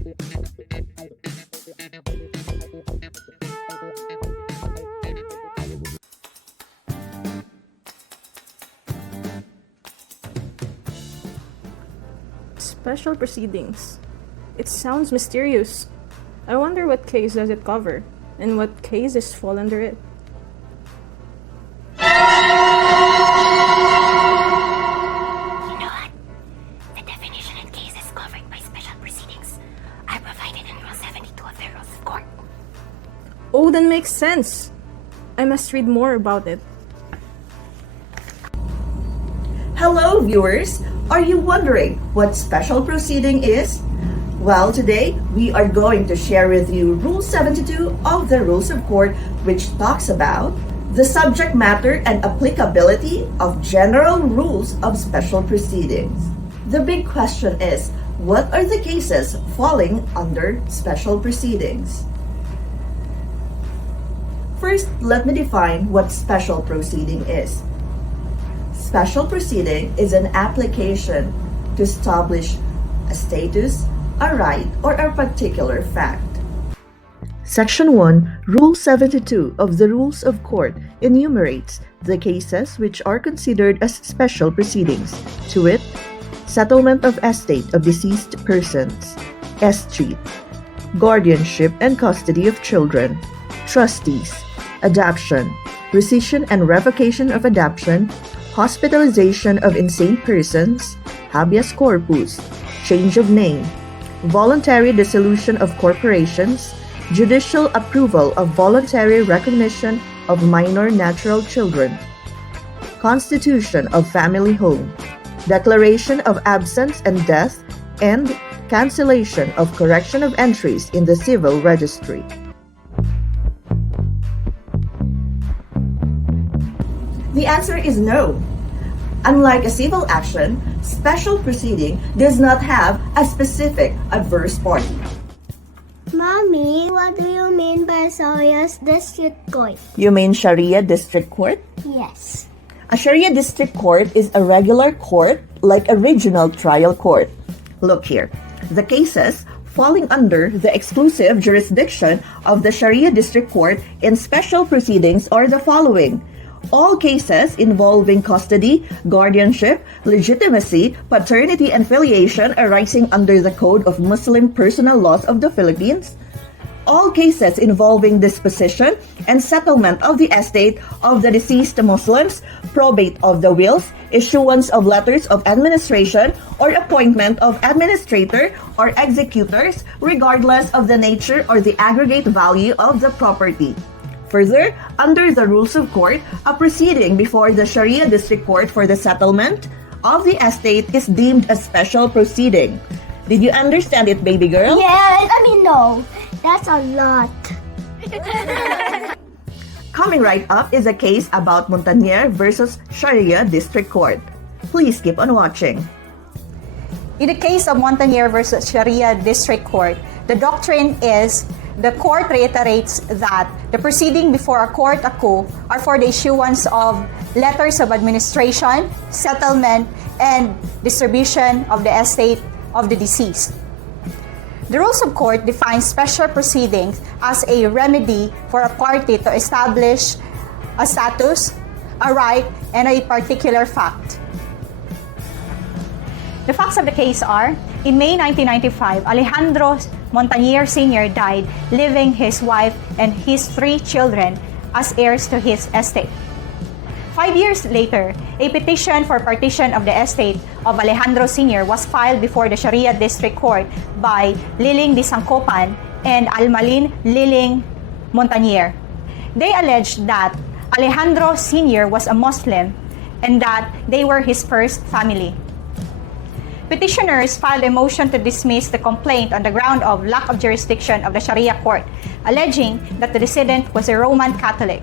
Special Proceedings. It sounds mysterious. I wonder what case does it cover, and what cases fall under it. You know what? The definition and cases covered by Special Proceedings are provided in Rule 72 of the Rules of Court. Oh, that makes sense. I must read more about it. Hello, viewers! Are you wondering what special proceeding is? Well, today we are going to share with you Rule 72 of the Rules of Court, which talks about the subject matter and applicability of general rules of special proceedings. The big question is, what are the cases falling under special proceedings? First, let me define what special proceeding is. Special proceeding is an application to establish a status, a right, or a particular fact. Section 1, Rule 72 of the Rules of Court enumerates the cases which are considered as special proceedings, to wit, settlement of estate of deceased persons, escheat, guardianship and custody of children, trustees, adoption, rescission and revocation of adoption, hospitalization of insane persons, habeas corpus, change of name, voluntary dissolution of corporations, judicial approval of voluntary recognition of minor natural children, constitution of family home, declaration of absence and death, and cancellation of correction of entries in the civil registry. The answer is no. Unlike a civil action, special proceeding does not have a specific adverse party. Mommy, what do you mean by Sharia District Court? You mean Sharia District Court? Yes. A Sharia District Court is a regular court like a regional trial court. Look here. The cases falling under the exclusive jurisdiction of the Sharia District Court in special proceedings are the following: all cases involving custody, guardianship, legitimacy, paternity, and filiation arising under the Code of Muslim Personal Laws of the Philippines, all cases involving disposition and settlement of the estate of the deceased Muslims, probate of the wills, issuance of letters of administration, or appointment of administrator or executors, regardless of the nature or the aggregate value of the property. Further, under the Rules of Court, a proceeding before the Sharia District Court for the settlement of the estate is deemed a special proceeding. Did you understand it, baby girl? Yes, no. That's a lot. Coming right up is a case about Montanier versus Sharia District Court. Please keep on watching. In the case of Montanier versus Sharia District Court, the doctrine is the court reiterates that the proceeding before a court are for the issuance of letters of administration, settlement, and distribution of the estate of the deceased. The Rules of Court define special proceedings as a remedy for a party to establish a status, a right, and a particular fact. The facts of the case are, in May 1995, Alejandro Montanier Sr. died, leaving his wife and his 3 children as heirs to his estate. 5 years later, a petition for partition of the estate of Alejandro Sr. was filed before the Sharia District Court by Liling de Sancopan and Almalin Liling Montanier. They alleged that Alejandro Sr. was a Muslim and that they were his first family. Petitioners filed a motion to dismiss the complaint on the ground of lack of jurisdiction of the Sharia court, alleging that the decedent was a Roman Catholic.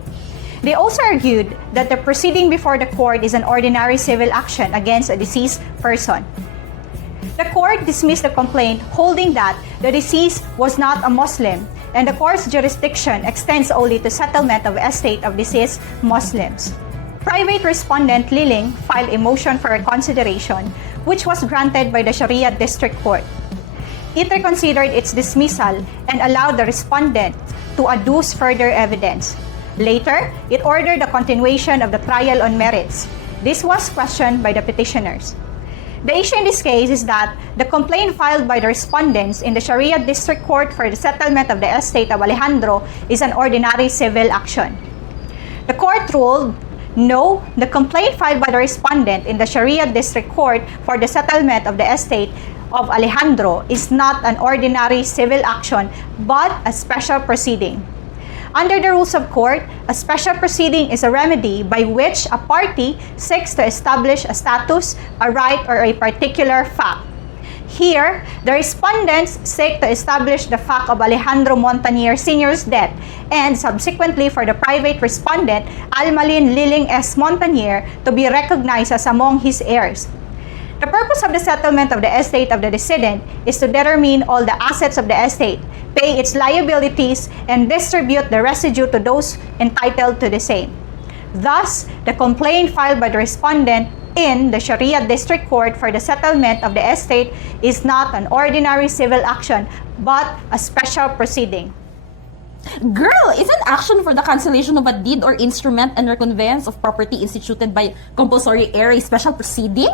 They also argued that the proceeding before the court is an ordinary civil action against a deceased person. The court dismissed the complaint, holding that the deceased was not a Muslim, and the court's jurisdiction extends only to settlement of estate of deceased Muslims. Private respondent Liling filed a motion for reconsideration, which was granted by the Sharia District Court. It reconsidered its dismissal and allowed the respondent to adduce further evidence. Later, it ordered the continuation of the trial on merits. This was questioned by the petitioners. The issue in this case is that the complaint filed by the respondents in the Sharia District Court for the settlement of the estate of Alejandro is an ordinary civil action. The court ruled, no, the complaint filed by the respondent in the Sharia District Court for the settlement of the estate of Alejandro is not an ordinary civil action but a special proceeding. Under the rules of court, a special proceeding is a remedy by which a party seeks to establish a status, a right, or a particular fact. Here, the respondents seek to establish the fact of Alejandro Montañer Sr.'s death and subsequently for the private respondent, Almalin Liling S. Montañer, to be recognized as among his heirs. The purpose of the settlement of the estate of the decedent is to determine all the assets of the estate, pay its liabilities, and distribute the residue to those entitled to the same. Thus, the complaint filed by the respondent in the Sharia District Court for the settlement of the estate is not an ordinary civil action, but a special proceeding. Girl, is an action for the cancellation of a deed or instrument and reconveyance of property instituted by compulsory heir a special proceeding?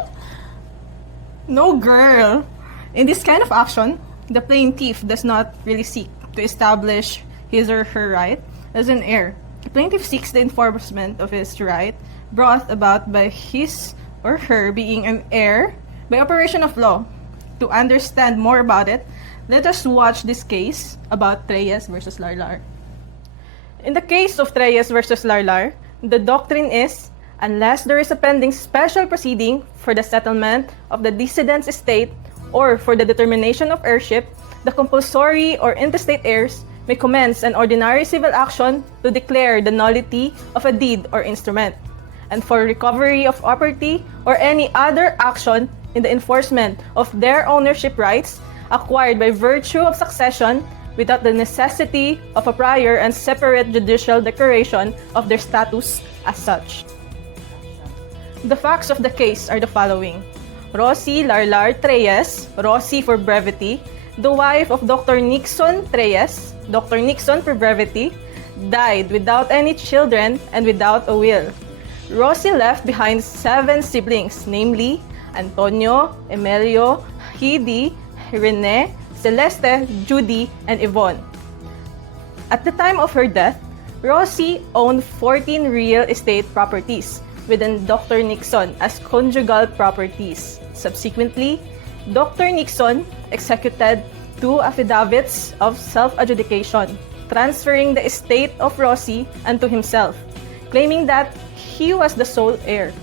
No, girl. In this kind of action, the plaintiff does not really seek to establish his or her right as an heir. The plaintiff seeks the enforcement of his right brought about by his or her being an heir by operation of law. To understand more about it, let us watch this case about Treyes versus Larlar. In the case of Treyes versus Larlar, the doctrine is, unless there is a pending special proceeding for the settlement of the decedent's estate or for the determination of heirship, the compulsory or intestate heirs may commence an ordinary civil action to declare the nullity of a deed or instrument, and for recovery of property or any other action in the enforcement of their ownership rights acquired by virtue of succession without the necessity of a prior and separate judicial declaration of their status as such. The facts of the case are the following. Rosie Larlar Treyes, Rosie for brevity, the wife of Dr. Nixon Treyes, Dr. Nixon for brevity, died without any children and without a will. Rosie left behind 7 siblings, namely Antonio, Emilio, Heidi, Rene, Celeste, Judy, and Yvonne. At the time of her death, Rosie owned 14 real estate properties within Dr. Nixon as conjugal properties. Subsequently, Dr. Nixon executed 2 affidavits of self-adjudication, transferring the estate of Rosie unto himself, claiming that he was the sole heir.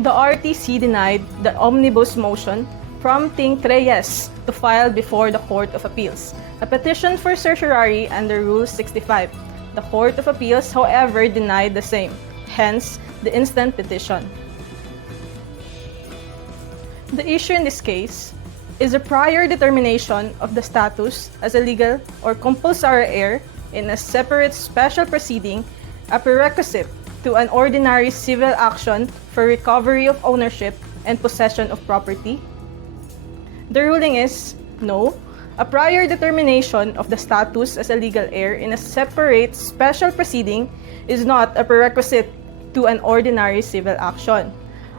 The RTC denied the omnibus motion, prompting Treyes to file before the Court of Appeals a petition for certiorari under Rule 65. The Court of Appeals, however, denied the same. Hence, the instant petition. The issue in this case is a prior determination of the status as a legal or compulsory heir in a separate special proceeding, a prerequisite to an ordinary civil action for recovery of ownership and possession of property. The ruling is no. A prior determination of the status as a legal heir in a separate special proceeding is not a prerequisite to an ordinary civil action.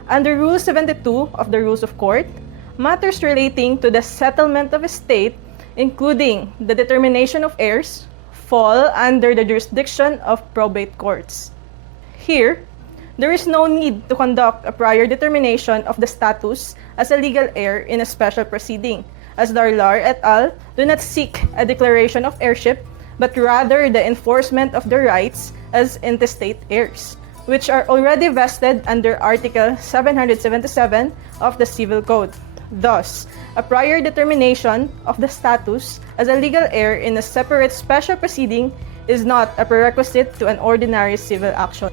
Under Rule 72 of the Rules of Court, matters relating to the settlement of estate, including the determination of heirs, fall under the jurisdiction of probate courts. Here, there is no need to conduct a prior determination of the status as a legal heir in a special proceeding, as Larlar et al. Do not seek a declaration of heirship, but rather the enforcement of their rights as intestate heirs, which are already vested under Article 777 of the Civil Code. Thus, a prior determination of the status as a legal heir in a separate special proceeding is not a prerequisite to an ordinary civil action.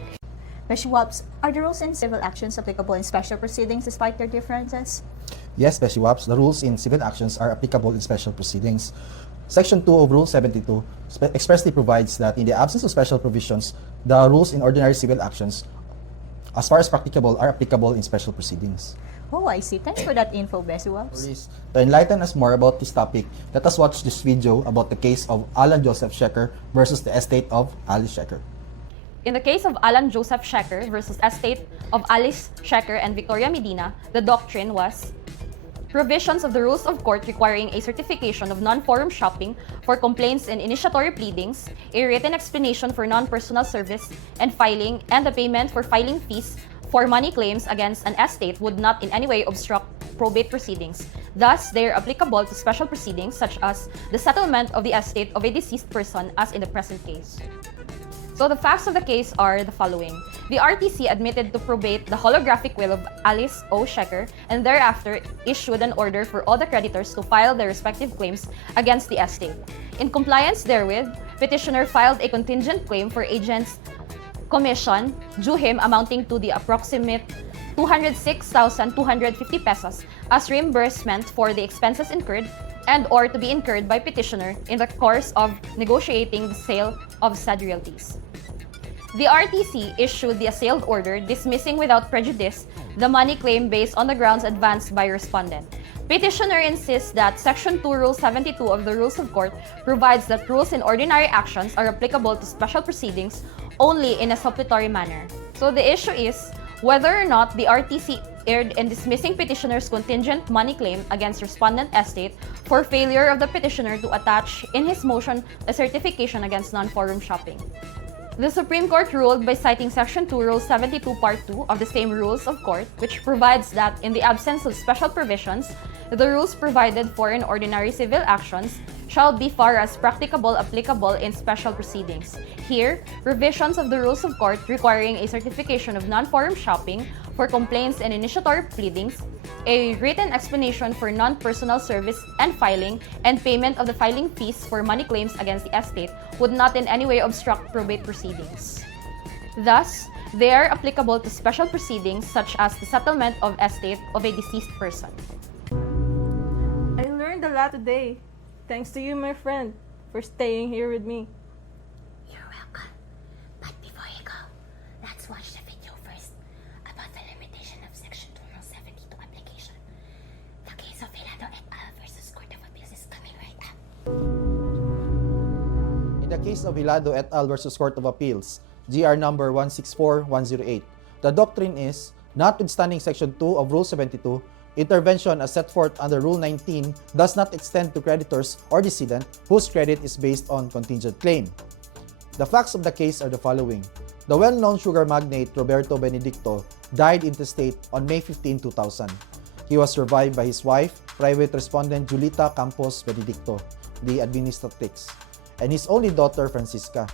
Ms. Schwabs, are the rules in civil actions applicable in special proceedings despite their differences? Yes, Ms. Schwabs, the rules in civil actions are applicable in special proceedings. Section 2 of Rule 72 expressly provides that in the absence of special provisions, the rules in ordinary civil actions, as far as practicable, are applicable in special proceedings. Oh, I see. Thanks for that info, Bessie Wops. Please, to enlighten us more about this topic, let us watch this video about the case of Alan Joseph Shecker versus the estate of Alice Shecker. In the case of Alan Joseph Shecker versus estate of Alice Shecker and Victoria Medina, the doctrine was provisions of the rules of court requiring a certification of non-forum shopping for complaints and initiatory pleadings, a written explanation for non-personal service and filing, and the payment for filing fees for money claims against an estate would not in any way obstruct probate proceedings. Thus, they are applicable to special proceedings such as the settlement of the estate of a deceased person as in the present case. So the facts of the case are the following. The RTC admitted to probate the holographic will of Alice O. Shecker and thereafter issued an order for all the creditors to file their respective claims against the estate. In compliance therewith, petitioner filed a contingent claim for agents' commission due him amounting to the approximate 206,250 pesos as reimbursement for the expenses incurred and or to be incurred by petitioner in the course of negotiating the sale of said realties. The RTC issued the assailed order dismissing without prejudice the money claim based on the grounds advanced by respondent. Petitioner insists that Section 2, Rule 72 of the Rules of Court provides that rules in ordinary actions are applicable to special proceedings only in a suppletory manner. So the issue is whether or not the RTC erred in dismissing petitioner's contingent money claim against respondent estate for failure of the petitioner to attach in his motion a certification against non-forum shopping. The Supreme Court ruled by citing Section 2, Rule 72, Part 2 of the same Rules of Court, which provides that in the absence of special provisions, the rules provided for in ordinary civil actions shall be far as practicable applicable in special proceedings. Here, revisions of the Rules of Court requiring a certification of non-forum shopping for complaints and initiatory pleadings, a written explanation for non-personal service and filing, and payment of the filing fees for money claims against the estate would not in any way obstruct probate proceedings. Thus, they are applicable to special proceedings such as the settlement of estate of a deceased person. I learned a lot today. Thanks to you, my friend, for staying here with me. You're welcome. But before you go, let's watch the video first about the limitation of Section 2, Rule 72 application. The case of Vilado et al. Versus Court of Appeals is coming right up. In the case of Vilado et al. Versus Court of Appeals, GR number 164108, the doctrine is, notwithstanding Section 2 of Rule 72, intervention as set forth under Rule 19 does not extend to creditors or decedent whose credit is based on contingent claim. The facts of the case are the following. The well-known sugar magnate Roberto Benedicto died intestate on May 15, 2000. He was survived by his wife, private respondent Julita Campos Benedicto, the administratrix, and his only daughter Francisca.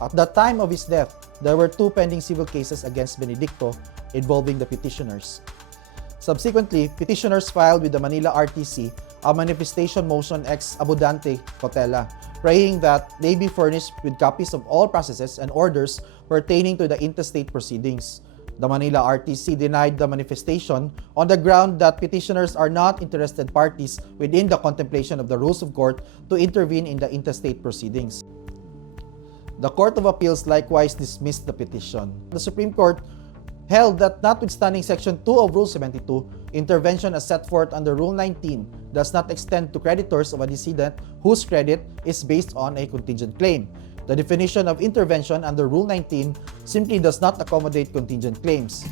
At the time of his death, there were 2 pending civil cases against Benedicto involving the petitioners. Subsequently, petitioners filed with the Manila RTC a manifestation motion ex abundante cautela, praying that they be furnished with copies of all processes and orders pertaining to the intestate proceedings. The Manila RTC denied the manifestation on the ground that petitioners are not interested parties within the contemplation of the rules of court to intervene in the intestate proceedings. The Court of Appeals likewise dismissed the petition. The Supreme Court held that notwithstanding Section 2 of Rule 72, intervention as set forth under Rule 19 does not extend to creditors of a decedent whose credit is based on a contingent claim. The definition of intervention under Rule 19 simply does not accommodate contingent claims.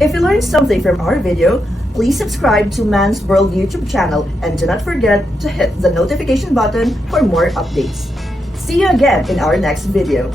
If you learned something from our video, please subscribe to Man's World YouTube channel and do not forget to hit the notification button for more updates. See you again in our next video.